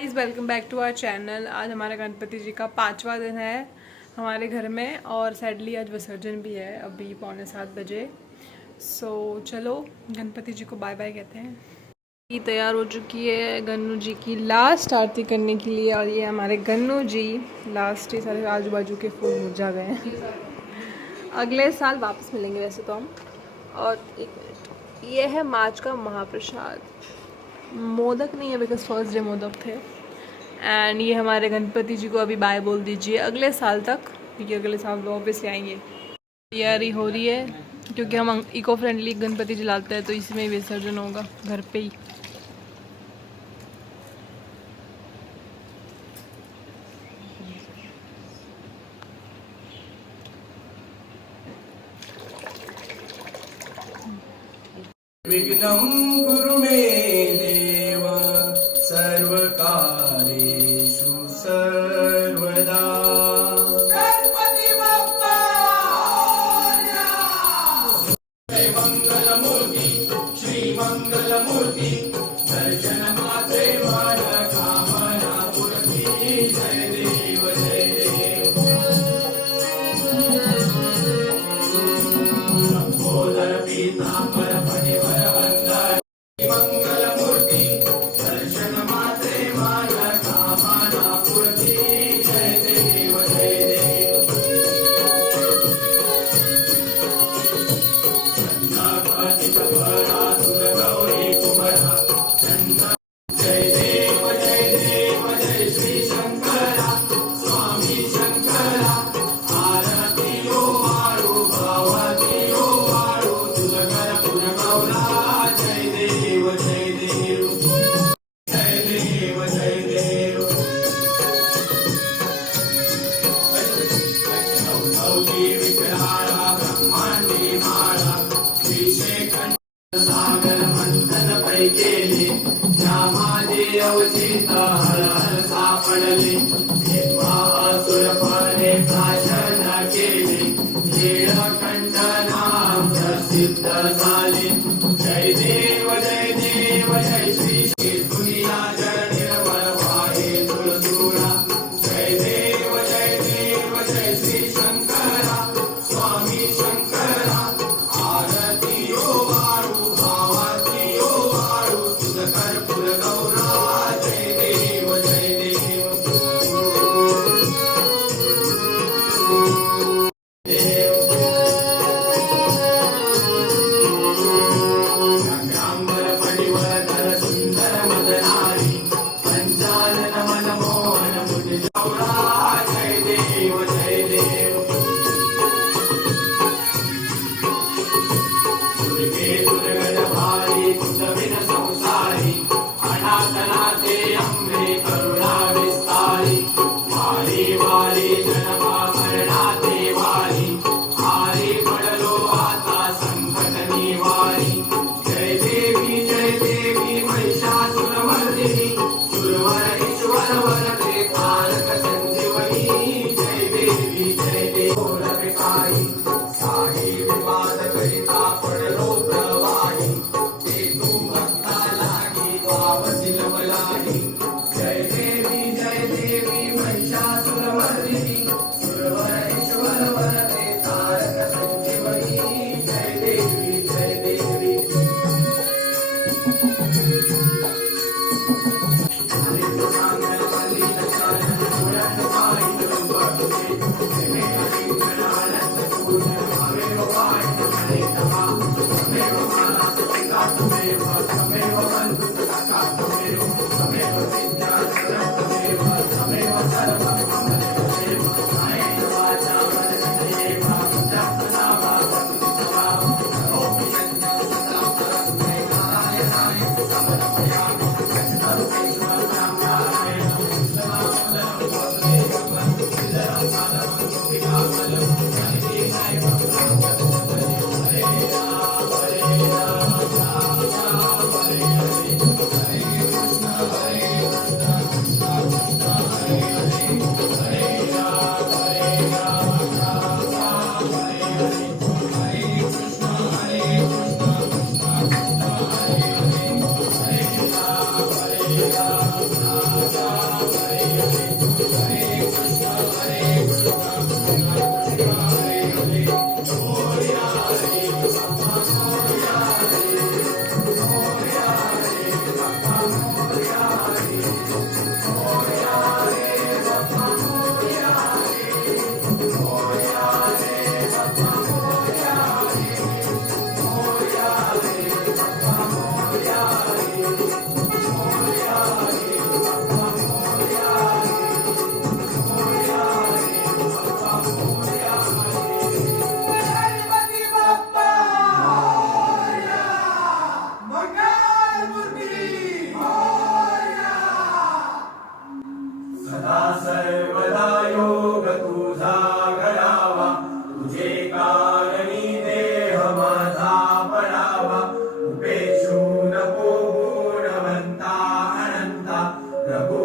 Guys welcome back to our channel. आज हमारा गणपति जी का 5वां दिन है हमारे घर में और सैडली आज विसर्जन भी है अभी 6:45 बजे। चलो गणपति जी को बाय बाय कहते हैं। ये तैयार हो चुकी है गन्नू जी की लास्ट आरती करने के लिए और ये हमारे गन्नू जी लास्ट ही सारे आजू बाजू के फूल मुरझा गए हैं। अगले साल वापस मिलेंगे वैसे तो हम। और एक मिनट, ये है मार्च का महाप्रसाद। मोदक नहीं है बिकॉज फर्स्ट डे मोदक थे। एंड ये हमारे गणपति जी को अभी बाय बोल दीजिए अगले साल तक, क्योंकि अगले साल वो ऑब्वियसली आएंगे। तैयारी हो रही है क्योंकि हम इको फ्रेंडली गणपति जलाते हैं तो इसमें विसर्जन होगा घर पे ही। विघ्नं कुरु मे देव सर्वकार्येषु सर्वदा। गणपति बप्पा जय मंगलमूर्ति श्री मंगलमूर्ति दर्शन मात्रे मन कामना पूर्ति। जय देव जय देव लंबोदर पीतांबर फणिवर वंदर मंगलमूर्ति दर्शन मात्रे मन कामना पूर्ति। जय देव जय देव चंद्रापति कपरा सुर गौरी कुमरा चंद्र। जय देव जय देव जय श्री शंकरा स्वामी शंकरा आरती ओ मारू भावती ओ मारू तुलगर पुर गौरा। जय देव जय देव जय देव जय देव गौरी विग्रहारा ब्रह्मांडी माळा विषेकंठ सागर मंथन पै केले ज्यामध्ये अवचित हर हर सापडले तेव्हा असुर फळे प्राशन केले नीळकंठ नाम प्रसिद्ध झाले। जय देव जय देव जय श्री श्री दुनिया जय निर्मळ वाहे तुळसुळा। जय देव जय देव जय श्री शंकरा स्वामी शंकरा आरती ओ वाळू भावती ओ वाळू तुझ कर्पूर गौरा। जय देव जय देव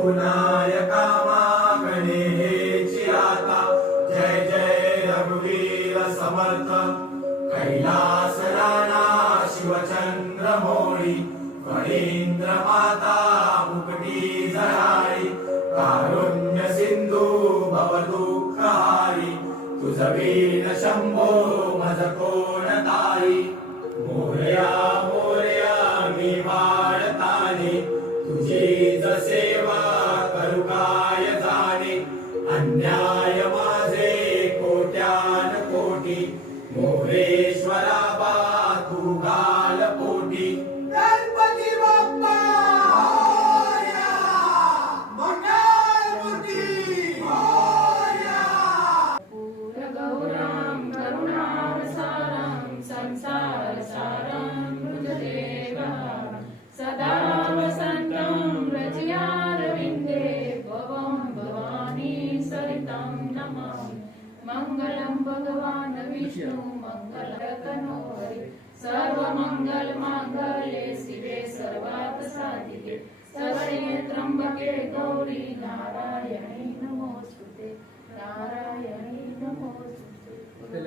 नायका मागणे हेची आता जय जय रघुवीर समर्थ कैलास राणा शिवचंद्र मोळी फणींद्र माता मुकटी जळाळी कारुण्य सिंधू भवदुःखहारी तुझ वीण शंभो मज कोण तारी मोरया मोरया मी वाळताने तुझी ज सेवा करू काय जाणे अन्याय माझे कोट्यान कोटी मोरेश्वरा बा तू घाल पोटी गणपती बाप्पा मोरया मंगलमूर्ती मोरया गौरां करुणावसारं संसारसारं भुजदेवं सदा वसन्तं व्रजयारविन्दे भवं भवानी सरितं नमामि मङ्गलं भगवान् विष्णु मङ्गलकनो हरि सर्वमङ्गलमाङ्गल्ये शिवे सर्वार्थसाधिके शरण्ये त्र्यम्बके गौरी नारायणी नमोस्तुते नारायणी नमोस्तुते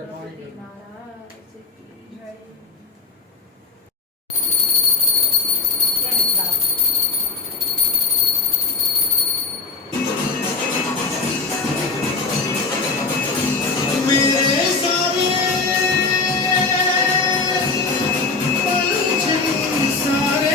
नारायण की जय। मेरे सारे सारे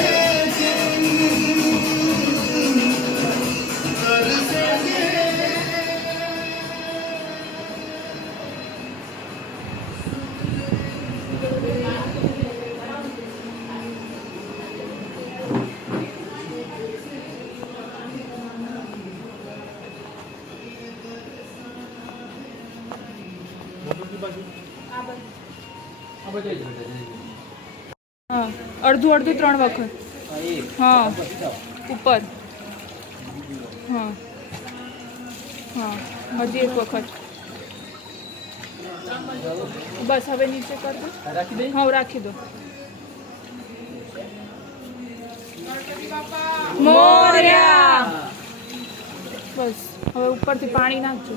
हाँ अर्धु अर्धु 3 वखत हाँ ऊपर हाँ हाँ हजी 1 वखत बस हवे नीचे कर दो हाँ राखी दो मोरया बस हवे ऊपर थी पानी नाखजो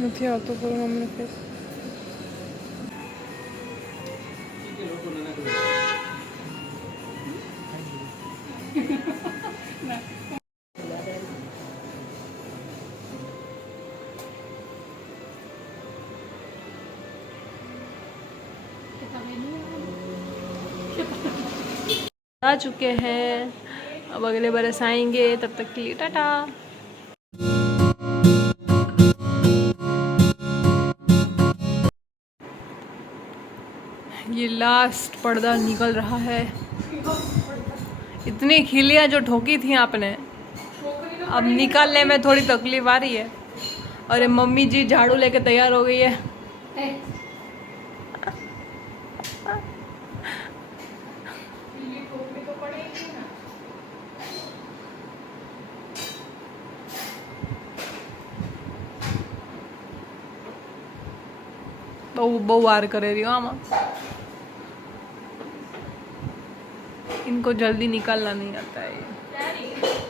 નથી આવતો પૂરો અમને ફેસ आ चुके हैं अब अगले बरस आएंगे तब तक के लिए टाटा। ये लास्ट पर्दा निकल रहा है। इतनी खिलियाँ जो ठोकी थी आपने अब निकालने में थोड़ी तकलीफ आ रही है। और ये मम्मी जी झाड़ू लेके तैयार हो गई है। बहु वार करे रही हो आमा। इनको जल्दी निकालना नहीं आता है।